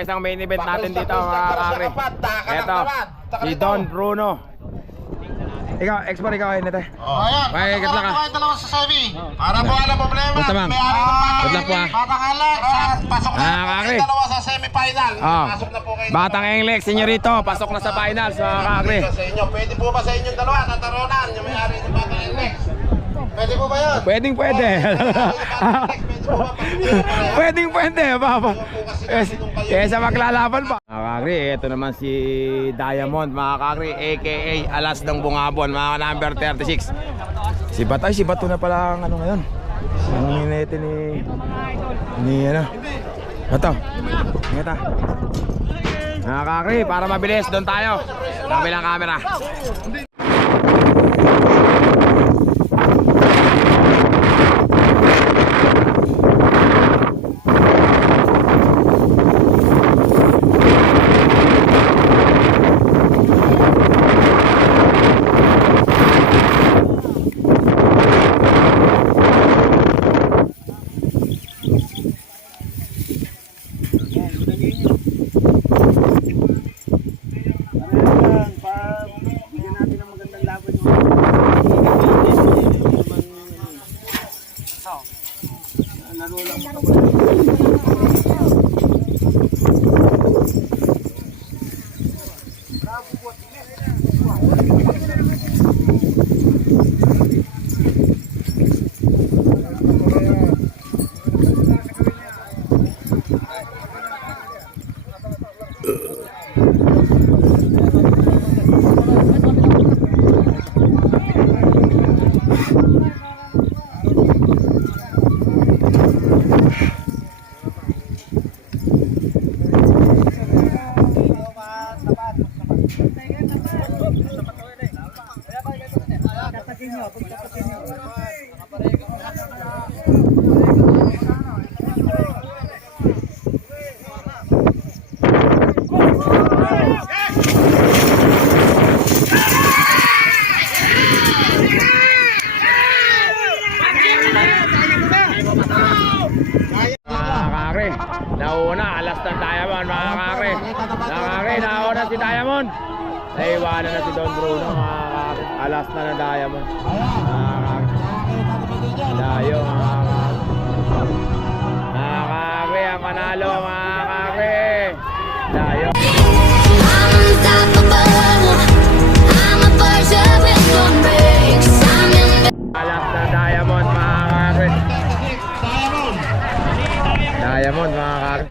isang main event natin dito mga kakri. Eto, si Don Bruno. Ikaw, expert ikaw ayun nete. Ayan, May gatla ka. dalawa sa semi. Para po walang problema. Basta ma'am. Good luck po ah. Batang Alex, pasok na po kakri. kayo dalawa sa semi-final. Oh. Pasok na po kayo. Batang Englex, senyorito, pasok na sa finals mga kakri. Sa inyo, pwede po ba sa inyong dalawa tataronan yung may-ari ng Batang Alex? Pwede po ba yun? Pwedeng pwede. Pwedeng pwede, papa. Kesa maglalaban pa. Mga kakri, ito naman si Diamond mga kakri, aka Alas ng Bungabon, mga number 36. Si Bato na pala ang ano ngayon. Ang ninete ni ano. Bato. Ngeta. Mga kakri, para mabilis doon tayo. Kabilang camera. Nauna, Alas ng Diamond mga kakri. Nauna si Diamond. Naiwanan na si Don Bruno mga kakri. Alas na ng Diamond. Layo mga kakri. Mga kakri, ang manalo mga kakri. Layo. Alas na Diamond mga kakri. Diamond mga kakri.